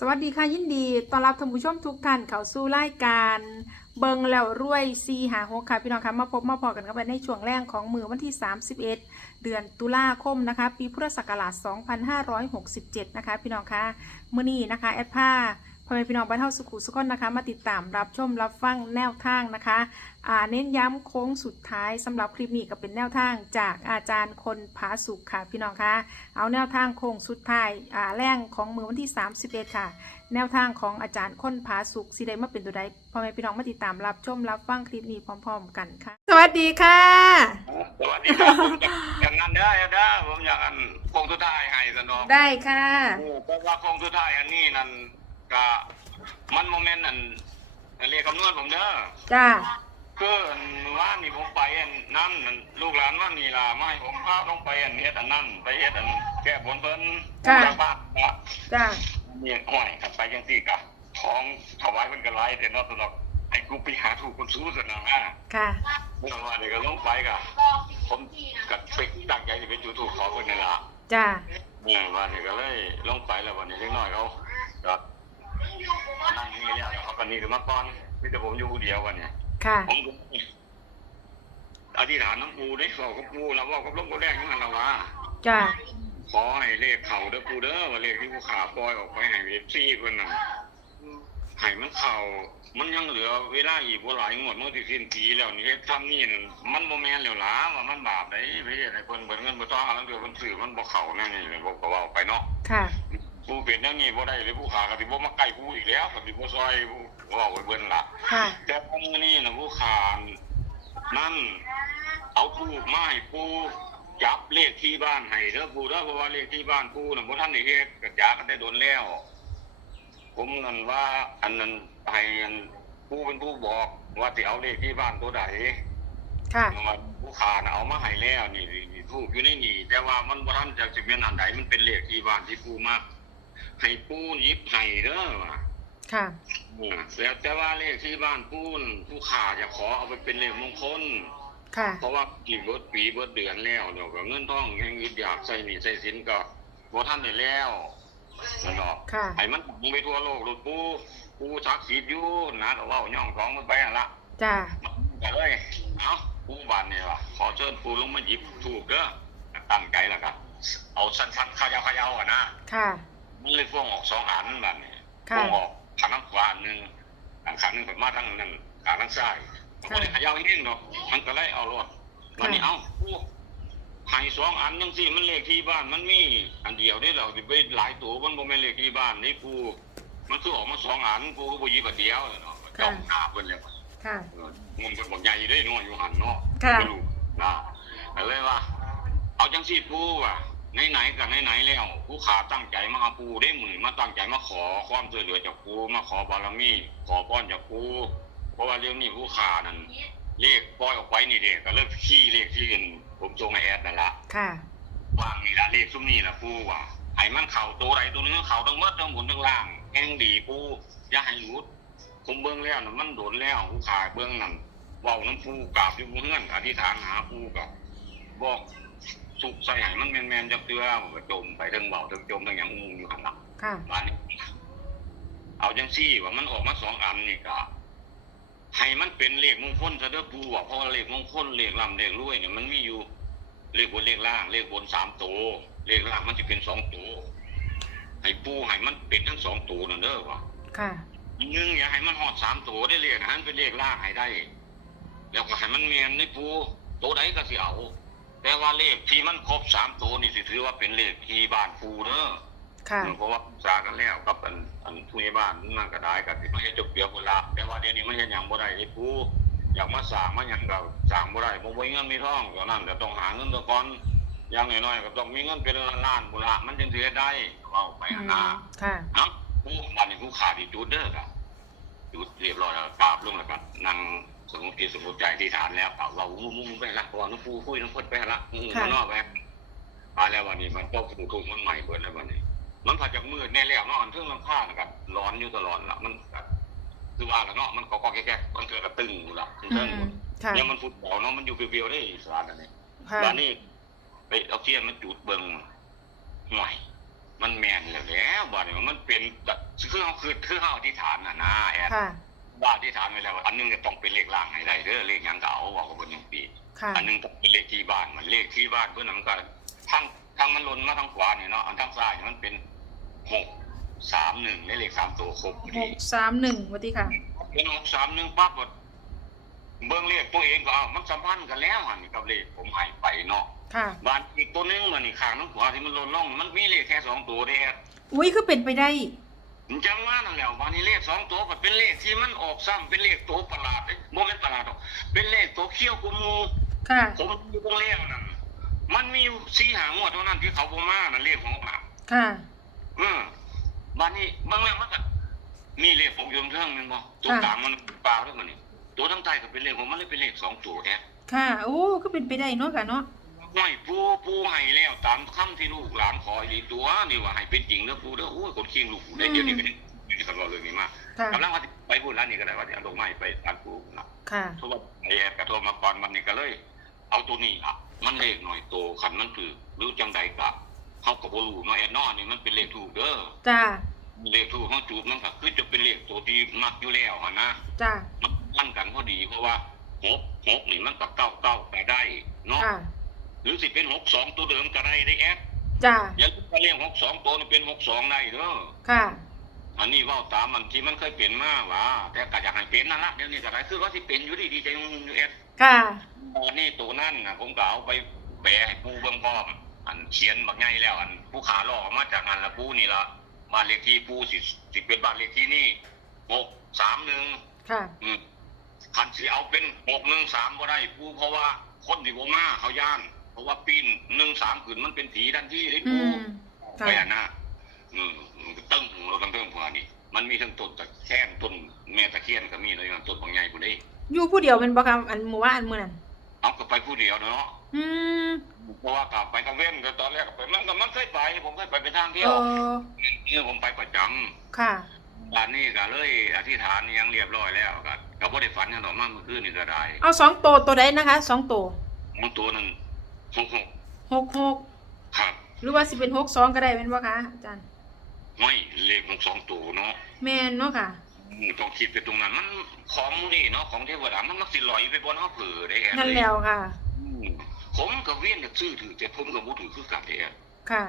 สวัสดีค่ะยินดีต้อนรับท่านผู้ชมทุกท่านเข้าสู่รายการเบิงแล้วรวยซีหาหกค่ะพี่น้องคะมาพบมาพอกันกันไปในช่วงแรกของมือวันที่ 31 เดือนตุลาคมนะคะ ปีพุทธศักราช2567 นะคะ พี่น้องคะเมื่อนี้นะคะแอดผ้า พ่อแม่พี่น้องบ้านเฮาสุขุสุขนนะคะ มาติดตามรับชมรับฟังแนวทางนะคะอ่าเน้นย้ำโค้งสุดท้ายสำหรับคลิปนี้ก็เป็นแนวทางจากอาจารย์คนผาสุขค่ะพี่น้องคะเอาแนวทางโค้งสุดท้ายอ่าแรงของมือวันที่ 31 ค่ะ แนวทางของอาจารย์ค้นผาสุขสิได้มาเป็นตัวใดพ่อแม่พี่น้องมาติดตามรับชมรับฟังคลิปนี้พร้อม ๆ กันค่ะ สวัสดีค่ะ สวัสดีครับผมอย่างนั้นได้ได้ผมอยากอันโคงสุดท้ายให้สนองได้ค่ะเพราะว่าโคงสุดท้ายอันนี้นั่น ก็มันโมเมนต์นั่นเรียกคำนวณผมเด้อจ้าคือมือว่านนี่ผมไปอันนั่นนั่นลูกหลานว่านี่ล่ะไม่ให้ผมพาลงไปอันเฮ็ดอันนั่นไปเฮ็ดอันแก้บนเพิ่นทางบ้านนะจ้านี่ห้อยกันไปจังซี่กะท้องถวายเพิ่นก็ไล่แต่เนอกตลอดไอ้กูไปหาถูกคนสู้ซะนะฮะค่ะ เมื่อวานนี่ก็ลงไปกะผมกัดไปตั้งใจจะไปจุดถูกขอเพิ่นนั่นล่ะจ้าเนี่ยวันนี้ก็เลยลงไปแล้ววันนี้เล็กน้อยเขาก็ นั่งนี่แล้วเขาก็นี่ถึงมาก่อนพี่แต่ผมอยู่ผู้เดียววันเนี้ยค่ะผมก็อธิษฐานน้ำปูได้บอกกับปูแล้วว่ากับลงก็แรกยังไงละวะจ้าขอให้เลขเข่าเด้อปูเด้อว่าเลขที่ผู้ขาปล่อยออกไปให้เอฟซีคนน่ะให้มันเข่ามันยังเหลือเวลาอีกว่าหลายงวดเมื่อที่สิ้นปีแล้วนี่ทำนี่นั่นมันโมแมนแล้วล่ะว่ามันบาปได้ไม่ใช่ไอ้เพิ่นเบิดเงินบ่ต้องเอาแล้วเดี๋ยวเพิ่นซื้อมันบ่เข้าแน่นี่เลยบอกก็เว้าไปเนาะค่ะ ผู้เป็นอย่างนี้บ่ได้เลยผู้ขาก็สิบ่มาใกล้ผู้อีกแล้วก็สิบ่ซอยผู้เว้าไปเบิ่นล่ะค่ะ แต่พวกนี้น่ะผู้ขานั่นเอาทูบมาให้ผู้จับเลขที่บ้านให้เด้อผู้เด้อเพราะว่าเลขที่บ้านผู้น่ะบ่ทันได้เฮ็ดก็จากันได้โดนแล้ว ผมนั่นว่าอันนั้นให้อันผู้เป็นผู้บอกว่าสิเอาเลขที่บ้านตัวใด ค่ะ ว่าผู้ขาน่ะเอามาให้แล้วนี่นี่ทูบอยู่ในนี่ แต่ว่ามันบ่ทันจากสิเป็นอันใดมันเป็นเลขที่บ้านที่ผู้มา ให้ผู้หยิบให้เด้อว่าค่ะอ่าแล้วแต่ว่าเลขที่บ้านปูนผู้ขาจะขอเอาไปเป็นเลขมงคล ค่ะ เพราะว่ากี่เบิดปีเบิดเดือนแล้วเดี๋ยวก็เงินทองยังยึดอยากใส่หนี้ใส่สินก็บ่ทันได้แล้วนั่นเนาะค่ะ ให้มันดังไปทั่วโลกโลดปูปูศักดิ์สิทธิ์อยู่นะก็เว้าย่องของมันไปนั่นละจ้ามันก็เลยเอ้าปูบ้านนี่ว่ะขอเชิญปูลงมาหยิบถูกเด้อตั้งใจแล้วก็เอาสั้นๆขยาวๆอะนะ ค่ะ มันเลยฟ้องออกสองอันแบบนี้ค่ะฟ้องออกทางน้ำขวาอันหนึ่งทางขาหนึ่งผมมาทางนั้นทางทางซ้ายมันก็เลยขยาวอีกนิดเนาะมันก็เลยเอารถวันนี้เอาผู้ให้สองอันยังสิมันเลขที่บ้านมันมีอันเดียวได้เราไปหลายตัวมันบ่แม่นเลขที่บ้านนี่กูมันคือออกมาสองอันกูก็บ่หยิบอันเดียวเนาะจ้องหน้าเพิ่นแล้ว ค่ะเออมันเป็นบอกใหญ่ได้เนาะอยู่หันเนาะค่ะ ไม่รู้นะก็เลยว่า เอาจังสิปูว่ะ ไหนๆกับไหนๆแล้วผู้ขาตั้งใจมาหาปูได้มือมาตั้งใจมาขอความช่วยเหลือจากปูมาขอบารมี ขอป้อนจากปูเพราะว่าเรื่องนี้ผู้ขานั่นเลขปล่อยออกไปนี่เด็กก็เริ่มขี้เลขที่อื่นผมจงไอแอดนั่นละค่ะวางนี่ละเลขซุ้มนี่ละปูว่ะให้มันเข่าตัวใดตัวหนึงเข่าทั้งหมดทั้งบนทั้งล่างแห้งดีปูอย่าให้หลุดผมเบิ้งแล้วน่ะมันโดนแล้วผู้ขาเบิ้งนั่นเว้าน้ำปูกราบอยู่บนเฮือนอธิษฐานหาปูกับบอก สุกใส่ให้มันแมนๆจากเตือมันก็จมไปทั้งเบาทั้งจมทั้งหยังงงอยู่ข้างหลังค่ะบ้านนี้เอาจังซี่ว่ามันออกมาสองอันนี่ก็ให้มันเป็นเลขมงคลซะเด้อปูว่าเพราะว่าเลขมงคลเลขลำเลขรวยเนี่ยมันมีอยู่เลขบนเลขล่าง เลขบนสามตัวเลขล่างมันจะเป็นสองตัวให้ปูให้มันเป็นทั้งสองตัวนั่นเด้อว่ะค่ะหนึ่งอย่าให้มันหอดสามตัวได้เลขนะฮะเป็นเลขล่างให้ได้ แล้วก็ให้มันเมียนในปูตัวใดก็สิเอา แต่ว่าเลขที่มันครบสามตัวนี่สิถือว่าเป็นเลขที่บ้านปูเด้อค่ะ เพราะว่าปรึกษากันแล้วกับอันอันผู้ใหญ่บ้านมันก็ได้กับที่มาเฮ็ดจบเดียวคนละแต่ว่าเดี๋ยวนี้มันเฮ็ดหยังบ่ได้ไอ้ผู้อยากมาสร้างมาหยังก็สร้างบ่ได้บ่มีเงินมีทองก็นั่นก็ต้องหาเงินตัวก่อนอย่างน้อยๆก็ต้องมีเงินเป็นล้านๆบุนละมันจึงสิเฮ็ดได้เว้าไปอืหั่นมนะค่ะเอ้าผู้บ้านนี้ผู้ขาดอีกจุดเด้อครับจุดเรียบร้อยแล้วกราบลงแล้วก็นั่ง สงบจิตสงบใจที่ฐานแล้วก็เรามุ่งๆไปละเพราะว่าน้องผู้คุยน้องพดไปละอืมค่ะข้างนอกไปมาแล้ววันนี้มันก็ถูกถูกมันใหม่เบิดแล้ววันนี้ มันผัดจากมืดแน่แล้วเนาะอันเทิงลำค่านะครับร้อนอยู่ตลอดละมันก็คือว่าแล้วเนาะมันก็ก็แก่ๆมันเกิดกระตึงอยู่ละอืเทิงมค่ะเนี่ยมันฟุตบอลเนาะมันอยู่เปรียวๆได้สารอันนี้ค่ะตอนนี้ไปเอาเทียนมาจุดเบิ่งห่วยมันแม่นแล้วแหล้วบัดนี้มันเป็นแบบคือเฮาคือคือเฮาอธิษฐานน่ะนะแอดค่ะ ว่าอธิษฐานไว้แล้วว่าอันหนึงจะต้องเป็นเลขล่างให้ได้เด้อเลขหยังก็เอาบอกว่าเพิ่นจังซี่ค่ะอันหนึงต้องเป็นเลขที่บ้านมันเลขที่บ้านเพิ่นนำก็ทั้งทั้งมันลนมาทางขวานี่เนาะอันทางซ้ายนี่มันเป็นหกสามหนึ่งในเลขสามตัวครบพอหดีกสามหนึ่งวัติค่ะเป็นหกสามหนึ่งปั๊บก็เบิ่งเลขตัวเองก็เอามันสัมพันธ์กันแล้วอันนี้กับเลขผมให้ไปเนาะค่ะบ้านอีกตัวหนึงมันนี่ข้างน้ำขวาที่มันลนล่องมันมีเลขแค่สองตัวเด้อุ้ยคือเป็นไปได้มัน จังว่านั่นแหล้ววันนี้เลขสองตัวก็เป็นเลขที่มันออกซ้ำเป็นเลขตัวประหลาดเด้โมเมนประหลาดหรอกเป็นเลขตัวเขี้ยวกุมูค่ะผมอยู่ตรงเลขนั่นมันมีอยู่สี่หางวดเท่านั้นที่เขาบ่มานั่นเลขของผมค่ะเออบ้านนี้บางแล้วมันก็มีเลขของโยมเทิงแมันบ่ตัวค่ะกลางมันเปล่าด้วยมันนี่ตัวทั้งใต้ก็เป็นเลขของมันเลยเป็นเลขสองตัวแท้ค่ะโอ้ก็เป็นไปได้เนาะค่ะเนาะ ห้อยปูปูให้แล้วตามคำที่ลูกหลานขออีหลีตัวนี่ว่าให้เป็นจริงเด้อปูเด้อโอ้ยคนเคียงลูกกูได้เดี๋ยวนี้ก็ได้นี่คันว่าเรื่องนี้มาค่ะกำลังว่าสิไปพูดร้านนี้ก็ได้ว่าจะเอาลงไม้ไปร้านปูนะค่ะโทรมาไอ้แอดก็โทรมาก่อนมันนี่ก็เลย เอาตัวนี้อะมันเลขหน่อยโตคันมันถือหรือจังใดก็เฮาก็บ่รู้เนาะแอดเนอนี่มันเป็นเลขถูกเด้อจ้าเลขถูกเฮาจูดมันก็คือจะเป็นเลขตัวที่มักอยู่แล้วหั่นนะจ้ามันมันกันพอดีเพราะว่าหกหกนี่มันกับเก้าเก้าก็ได้เนาะค่ะ หรือสิเป็นหกสองตัวเดิมก็ได้ได้แอดจ้าอย่าลืมว่าเลขหกสองตัวนี่เป็นหกสองได้เด้อค่ะ อันนี้เว่าตามมันที่มันเคยเป็นมาว่าแต่ก็อยากให้เป็นนั่นละเดี๋ยวนี้ก็ได้คือว่าที่เป็นอยู่ดีดีใจอยู่แอดค่ะอันนี้ตัวนั่นนะผมก็เอาไปแปะให้ปูเบิ่งพร้อมอันเขียนบักใหญ่แล้ว อันผู้ขาลอกมาจากงานละปูนี่ละบ้านเลขที่ปูสิสิเป็นบ้านเลขที่นี่หกสามหนึ่ง ค่ะ อืมคันสิเอาเป็นหกหนึ่งสามก็ได้ปูเพราะว่าคนที่บ่มาเขาย่าน เพราะว่าปีนหนึ่งสามขืนมันเป็นผีทันทีเลยอืปูมค่ะไปอะนะอืมตึ้งเราตั้งเพิ่มพอนี่มันมีทั้งต้นตะแค่นต้นแม่ตะเคียนก็มีเลยนะต้นบางใหญ่กูได้อยู่ผู้เดียวเป็นบ่ค่ะอันหมู่ว่าอันมื้อนั้นเอาก็ไปผู้เดียวเนาะอืมเพราะว่ากลับไปกังเว้นก็ตอนแรกก็ไปมันก็มันเคยไป ผมเคยไปเป็นทางเที่ยเอวอเนี่ยผมไปประจำ ค่ะ บ้านนี้ก็เลยอธิษฐานยังเรียบร้อยแล้วก็ก็บ่ได้ฝันกันดอกมันเมื่อคืนนี่ก็ได้เอาสองตัวตัวใดนะคะสองตัวของตัวนั้น หกหกหกหกครับหรือว่าสิเป็นหกสองก็ได้เป็นบ่คะอาจารย์ไม่เลขหกสองตัวเนาะแม่นเนาะค่ะอืมต้องคิดไปตรงนั้นมันของหมู่นี่เนาะของเทวดามันมักสิลอยไปบนเฮาเผือได้แอนนั่นแล้วค่ะอืมผมก็เวียนจะซื้อถือแต่ผมก็บ่ถือคือกันเด้ค่ะ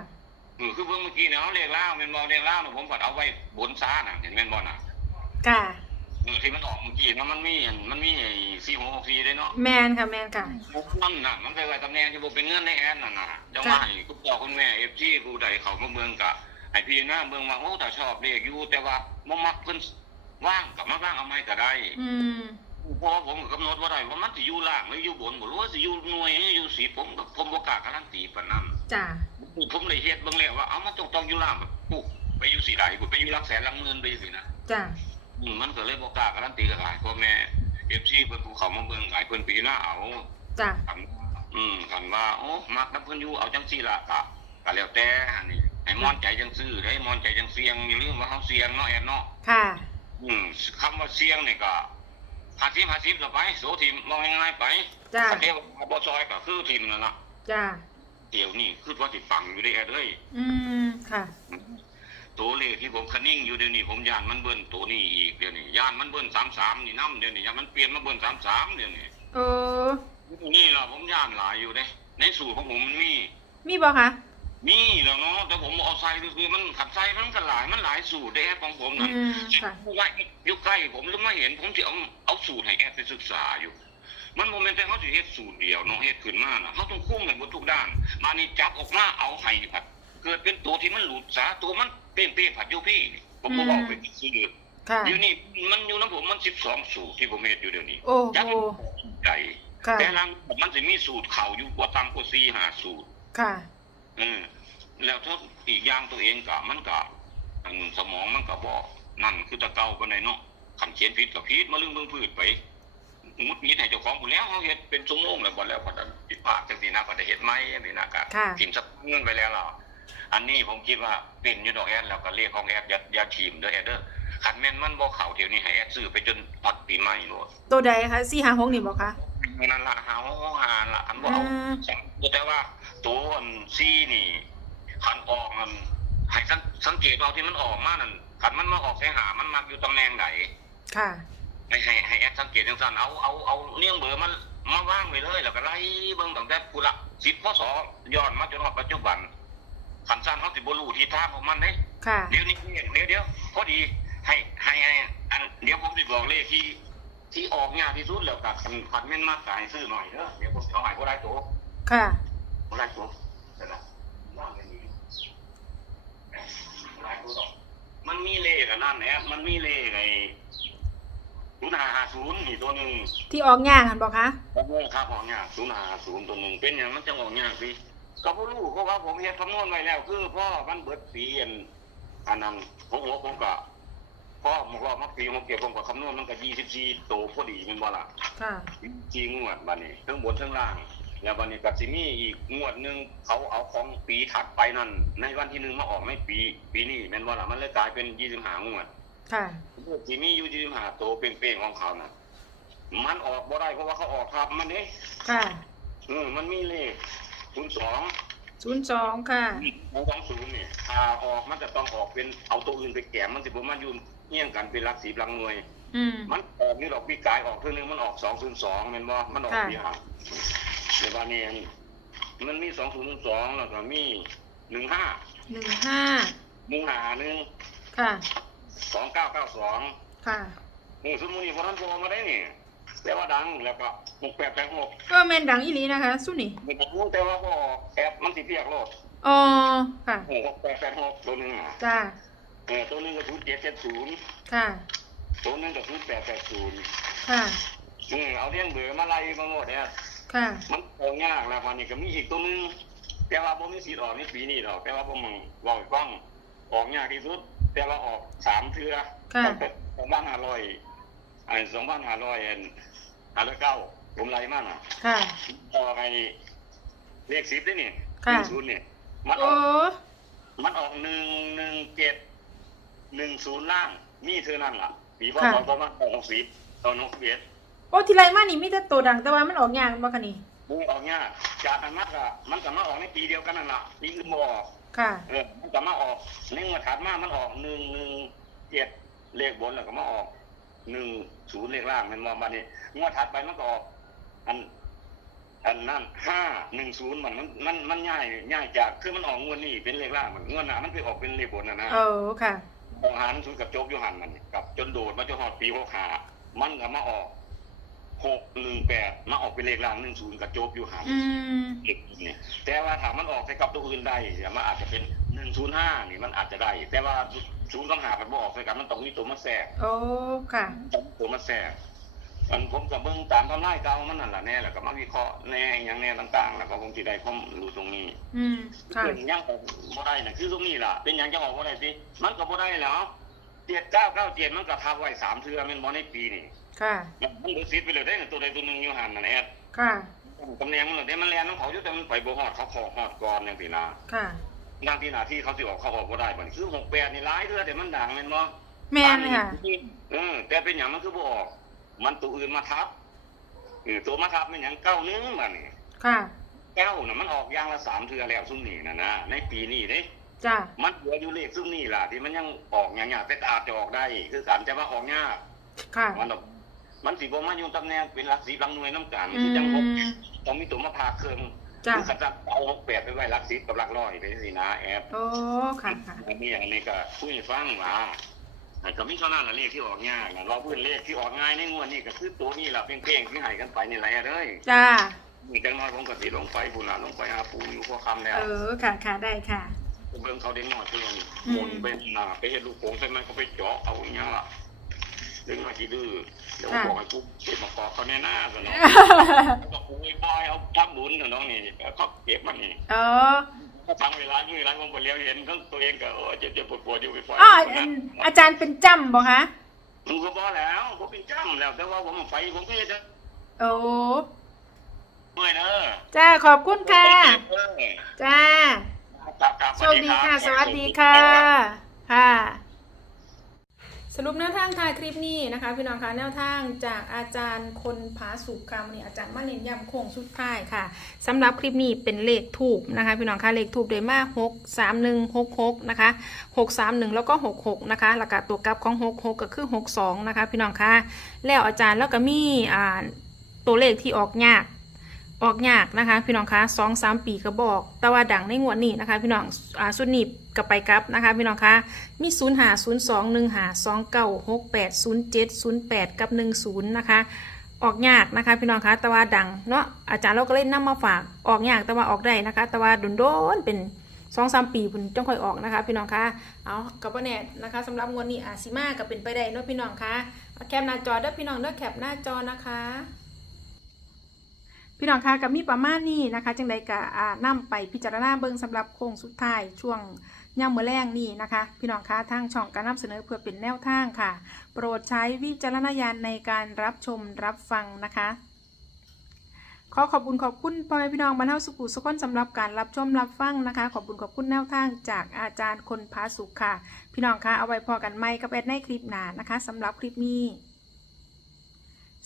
เออคือเบิ่งเมื่อกี้เนี่ยเอาเลขล่างแม่นบ่เลขล่างน่ะผมก็เอาไว้บนซ่าน่ะเห็นแม่นบ่น่ะค่ะ เออที่มันออกเมื่อกี้นะมันมีอันมันมีไอ้สี่หกหกสี่ด้วยเนาะแมนค่ะแมนค่ะนั่นน่ะมันไปไว้ตำแหน่งที่บ่เป็นเงินในแอนน่ะน่ะจังว่าให้คุณพ่อคุณแม่เอฟซีผู้ใดเขามาเมืองกะให้พี่น้าเมืองว่าโอ้ถ้าชอบเลขอยู่แต่ว่าบ่มักเพิ่นว่างก็มาว่างเอาไม้ก็ได้อืมเพราะว่าผมก็กำหนดบ่ได้ว่ามันสิอยู่ล่างหรืออยู่บนบ่รู้ว่าสิอยู่หน่วยหรืออยู่สีผมก็ผมบ่กล้าการันตีปานนั้นจ้าผมเลยเฮ็ดเบิ่งแล้วว่าเอามันต้องต้องอยู่ล่างแบบปุ๊บไปอยู่สีใดกูไปอยู่หลักแสนหลักหมื่นไปสินะจ้าอื มมันก็เลยบ่กล้าการันตีกับหลายพ่อแม่เอฟซีเพิ่นภูเขามาเบิ่งหลายเพิ่นปีหน้าเอาจ้าคันอืมคันว่าโอ้มักนํเพิ่นอยู่เอาจังซี่ล่ะก็ก็แล้วแต่อันนี้ให้มอนใจจังซื้อได้มอนใจจังเสียงอย่าลืมว่าเฮาเสียงเนาะแอนเนาะค่ะ อืมคำว่าเสียงนี่ก็50 50แล้วไปโสทิมมองง่ายๆไปจ้าคันเดียวบ่ซอยก็คือทิมนั่นล่ะจ้าเดี๋ยวนี้คือว่าสิปังอยู่ได้แอดเอ้ยอืมค่ะ ตัวเลขที่ผมคะนิ่งอยู่เดี๋ยวนี้ผมย่านมันเบิ้นตัวนี้อีกเดี๋ยวนี้ย่านมันเบิ้น33นี่นำเดี๋ยวนี้ย่านมันเปลี่ยนมาเบิ้น33เดี๋ยวนี้เออ นี่ล่ะผมย่านหลายอยู่เด้ในสูตรของผมมันมีมีบ่คะมีแล้วเนาะแต่ผมเอาใส่คือมันขัดใส่มันก็หลายมันหลายสูตรได้แอดของผมอืน่ะมค่ะว่าอยู่ใกล้ผมแล้วมาเห็นผมสิเอาเอาสูตรให้แอดไปศึกษาอยู่ มันโมเมนต์แต่เขาสิเฮ็ดสูตรเดียวเนาะเฮ็ดขึ้นมาน่ะเขาต้องคุ้มกันหมดทุกด้าน มานี่จับออกมาเอาให้ผัดเกิดเป็นตัวที่มันหลุดสาตัวมัน เป้งเป้ผัดอยู่พี่ ผมก็บอกไปซื้อค่ะเดี๋ยวนี้มันอยู่น้ำผมมันสิบสองสูตรที่ผมเฮ็ดอยู่เดี๋ยวนี้โอ้จักโหใจค่ะแต่ลังมันจะมีสูตรเข่าอยู่กว่าตามกว่าสี่หาสูตร ค่ะเออแล้วถ้าอีกอย่างตัวเองก็มันก็อันสมองมันก็บอกนั่นคือตะเกาปานใดเนาะคันเขียนผิดก็ผิดมาลืมเบิ่งพืชไปมุดมีให้เจ้าของผู้แล้วเฮาเฮ็ดเป็นชั่วโมงแล้วบ่แล้วก็ได้ผิดพลาดจังซี่นะก็ได้เฮ็ดใหม่อันนี้นะก็ค่ะกินสักเงินไปแล้วล่ะ อันนี้ผมคิดว่าเป็นอยู่ดอกแอดแล้วก็เลขของแอดอย่าอย่าทีมเด้อแอดเด้อคันแม่นมันบ่เข้าเดี๋ยวนี้ให้แอดซื้อไปจนฮอดปีใหม่โลดตัวใดคะสี่ห้าหกนี่บ่คะนั่นล่ะหาหาล่ะอันบ่อืเอามแต่ว่าตัวอันซี่นี่คันออกมันให้สังสังเกตเอาที่มันออกมานั่นขันมันมาออกใส่หามันมักอยู่ตำแหน่งไหนค่ะให้ให้ให้แอดสังเกตจังซั่นเอาเอาเอาเลี้ยงเบอร์มันมาว่างไว้เลยแล้วก็ไล่เบิ่งตั้งแต่กุละสิบพศย้อนมาจนถึงปัจจุบัน ขันสั้นเขาสิบ่รู้ทิศทางของมันเด้ค่ะเดี๋ยวนี้เดี๋ยวเดี๋ยวพอดีให้ให้ให้อันเดี๋ยวผมจะบอกเลขที่ ที่ออกยากที่สุดแล้วกับคันคันแม่นมากกายซื้อหน่อยเด้อเดี๋ยวผมจะเอาให้บ่ได้ตัวค่ะบ่ได้ตัวเดี๋ยวนะว่างไว้นี่บ่ได้ตัวดอกมันมีเลขอันนั้นแหละมันมีเลขไอ้ศูนย์ห้าห้าศูนย์นี่ตัวหนึ่งที่ออกย่างหันบอกคะแล้วก็ค่าของยากศูนย์ห้าศูนย์ตัวหนึ่งเป็นอย่างมันจะออกยากสิ ก็บ่รู้เพราะว่าผมเฮ็ดคำนวณไว้แล้ว คือพ่อมันเบิดปีอันอันนั้นผมหัวผมก็พ่อมันก็มักปีผมเก็บผมก็คำนวณมันก็ยี่สิบสี่โตพอดีแมันบ่ล่ะค่ะ จริงงวดบัดนี้ทั้งบนทั้งล่าง แล้วบัดนี้ก็สิมีอีกงวดหนึงเขาเอาของปีถัดไปนั่นในวันที่หนึ่งมาออกในปี ปีนี้แม่นบ่ล่ะมันเลยกลายเป็นยี่สิบห้างวด ค่ะสิมีอยู่ยี่สิบห้าโตเป้งๆของเขาน่ะมันออกบ่ได้เพราะว่าเขาออกครับมันเด้ค่ะ เออมันมีเลข ศูนย์สองศูนย์สองค่ะของสองศูนย์เนี่ยถ้าออกมันจะต้องออกเป็นเอาตัวอื่นไปแกมมันสิบ่มาอยู่เงี่ยงกันเป็นหลักสีหลักหน่วย อืม มันออกนี่ดอกปีกายออกเท่านึงมันออกสองศูนย์สองแม่นบ่มันออกค่ะปีหางเดี๋ยวบานี้มันมีสองศูนย์สองแล้วก็มีหนึ่งห้าหนึ่งห้าหนึ่งหาหนึ่งค่ะ สองเก้าเก้าสองค่ะ นี่สมมุติพอท่านโทรมาได้นี่ แต่ว่าดังแล้วก็หกแปดแปดหกก็แมนดังอีหลีนะคะสุนี่มันก็รู้แต่ว่าพอแอปมันสิเรียกโลดอ๋อค่ะหกแปดแปดหกตัวหนึงอะจ้าเออตัวหนึงก็ศูนย์เจ็ดเจ็ดศูนย์ค่ะตัวหนึงก็ศูนย์แปดแปดศูนย์ค่ะอืมเอาเลี้ยงเบือมาไล่มาหมดเนี่ยค่ะ มันออกยากแล้ววันนี้ก็มีอีกตัวหนึงแต่ว่าผมมีสิทธิ์ออกในปีนี้ดอก แต่ว่าผมมึงว่าให้ฟังออกยากที่สุด แต่ว่าออกสามเทือค่ะสองพันห้าร้อย ไอ้สองพันห้าร้อยเอ็นห้าร้อยเก้าผมไล่มาน่ะค่ะออกไอ้เลขสิบด้วยนี่หค่ะ นึ่งศูนย์นี่มันอโอ้อกมันออกหนึ่งหนึ่งเจ็ดหนึ่งศูนย์ล่าง มีเท่านั้นล่ะปีพศประมาณหกสิบตอนหกสิบเอ็ดโอ้ทีไรมานี่มีแต่ตัวดังแต่ว่ามันออกย่างบ่คะนี่มึงออกเนี่ยากจากอันมากอะมันก็มาออกในปีเดียวกันนั่นแหละปีอื่นบ่ออก ค่ะ เออมันก็มาออกในงวดถัดมามันออกหนึ่งหนึ่งเจ็ดเลขบนแล้วก็มาออก หนึ่งศูนย์เลขล่างแมันมองมาเนี่งวดถัดไปมันก็ออกอันอันนั่นห้าหนึ่งศูนย์มันมันมันมันง่ายง่ายจากคือมันออกงวดนี้เป็นเลขล่างมันงวดหน้ามันไปออกเป็นเลขบนนะนะโอ้ค่ะออกหันศูนย์กับโจ๊กอยูหันมันกับจนโดดมาจนหอดปีหกขามันก็มาออกหกหนึ่งแปดมาออกเป็นเลขล่างหนึ่งศูนย์กับโจ๊กอยูหันอืมเด็กเนี่ยแต่ว่าถามมันออกใส่กับตัวอื่นได้เนี่ยมันอาจจะเป็นหนึ่งศูนย์ห้านี่มันอาจจะได้ แต่ว่า ศูนย์ต้องหามันบออกใส่กันมันต้องมีตัวมาแทรกโอ้ค่ะตัวมาแทรกมันผมกับเบิ้งตามทำนายเก่ามันนั่นแหละแน่แล้วก็มาวิเคราะห์แน่อย่างแน่ต่างๆ แล้วก็คงจะได้ความรู้ตรงนี้ อืมค่ะเป็นหยังออกบ่ได้น่ะคือตรงนี้ล่ะ เป็นหยังจะออกบ่ได้สิมันก็บ่ได้แล้วเจ็ดเก้าเก้าเจ็ดมันก็ทับไว้สามเทือแมันบ่ในปีนี่ค่ะมันเหลือสิทธิ์ไปเลยได้น่ะตัวใดตัวหนึงอยู่หันนั่นแอดค่ะตำแหน่งมันเหลือได้มันแลนของเขาอยู่แต่มันไปบ่ฮอดเขาขอฮอดก่อนจังซี่นะค่ะ นางที่หน้าที่เขาสิออกเขาออกบ่ได้บัดนี้คือ68นี่หลายเทื่อแต่มันดังแม่นบ่แม่นเลยค่ะเออแต่เป็นหยังมันคือบ่ออกมันตัวอื่นมาทับเออตัวมาทับเป็นหยังเก้านึงบัดนี้ค่ะเก้าน่ะมันออกอย่างละสามเทื่อแล้วซุ่มนี่น่ะนะในปีนี้เด้จ้ามันเหลืออยู่เลขซุ่มนี่ล่ะ ที่มันยังออกอย่างๆแต่อาจจะออกได้ คือการจะว่าออกยากค่ะมันดอกมันสิบ่มาอยู่ตำแหน่งเป็นหลักสิบหลักหน่วยน้ำกันอืคือจังหกมต้องมีตัวมาพาเครื่อง จ้าคือเขาจะเอาหกแปดไปไว้หลักสิบกับหลักร้อยไปสินะแอบโอ้ค่ะค่ะอันนี้อันนี้ก็คุยให้ฟังว่าแต่ก็มีเท่านั้นละเลขที่ออกยากนะเราพูดเลขที่ออกง่ายในงวดนี้ก็คือตัวนี้ล่ะเพ่งๆที่ให้กันไปนี่แหละเลยจ้ามีจังน้อยผมก็สิลงไปบุญละลงไปหาปูอยู่พวกคำแล้วเออค่ะค่ะได้ค่ะเบิ่งเขาเด็กน้อยเพื่อนอืมหมุนไปหน้าไปเห็นลูกโป่งใช่ไหมเขาไปเจาะเอาอย่างเงี้ยล่ะ เด็กน้อยที่ดื้อเดี๋ยวบอกให้กูเก็บมาขอเขาแน่หน้าซะเนาะก็ปูไอ้บอยเอาทับบุญนะน้องนี่เขาเก็บมันนี่เออเขาทำเวลามือร้านผมไปเลี้ยวเห็นทั้งตัวเองก็โอ้เจ็บเจ็บปวดปวดอยู่ไปปล่อยอ๋ออันอาจารย์เป็นจำบ่คะมันก็บอกแล้วผมเป็นจ้ำแล้วแต่ว่าผมไปผมก็จะโอ้เมื่อยเนอะจ้าขอบคุณค่ะเออจ้าครับครับโชคดีค่ะ สวัสดีค่ะ ค่ะ สรุปแนวทางทายคลิปนี้นะคะพี่น้องคะแนวทางจากอาจารย์คนผาสุกคำนี่อาจารย์มาเน้นย้ำโค้งสุดท้ายค่ะสำหรับคลิปนี้เป็นเลขถูกนะคะพี่น้องคะเลขถูกโดยมากหกสามหนึ่งหกหกนะคะหกสามหนึ่งแล้วก็หกหกนะคะแล้วก็ตัวกลับของหกหกก็คือหกสองนะคะพี่น้องคะแล้วอาจารย์แล้วก็มีอ่าตัวเลขที่ออกยาก ออกยากนะคะ พี่น้องคะสองสามปีก็บอก แต่ว่าดังในงวดนี้นะคะ พี่น้องอ่าสุดนีบกับไปกลับนะคะ พี่น้องคะมีศูนย์หาศูนย์สองหนึ่งหาสองเก้าหกแปดศูนย์เจ็ดศูนย์แปดกับหนึ่งศูนย์นะคะออกยากนะคะ พี่น้องคะแต่ว่าดังเนาะอาจารย์เราก็เล่นนำมาฝากออกยากแต่ว่าออกได้นะคะ แต่ว่าโดนเป็นสองสามปีพุ่นจังค่อยออกนะคะ พี่น้องคะเอากับว่าแน่นะคะสำหรับงวดนี้อาซิมาก็เป็นไปได้เนาะพี่น้องคะแคปหน้าจอเด้อพี่น้องเด้อแคปหน้าจอนะคะ พี่น้องคะกับมีประมาณนี้นะคะ จังใดกะอ่าไปพิจารณาเบิ่งสำหรับโค้งสุดท้ายช่วงย่ำมือแรงนี่นะคะ พี่น้องคะทางช่องการนำเสนอเพื่อเป็นแนวทางค่ะ โปรดใช้วิจารณญาณในการรับชมรับฟังนะคะ ขอขอบคุณขอบคุณพ่อแม่พี่น้องบรรเทาสุขุสุขคนสำหรับการรับชมรับฟังนะคะ ขอบคุณขอบคุณแนวทางจากอาจารย์คนพาสุขค่ะ พี่น้องคะเอาไว้พอกันไหมกับแอดในคลิปหน้านะคะสำหรับคลิปนี้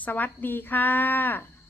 สวัสดีค่ะ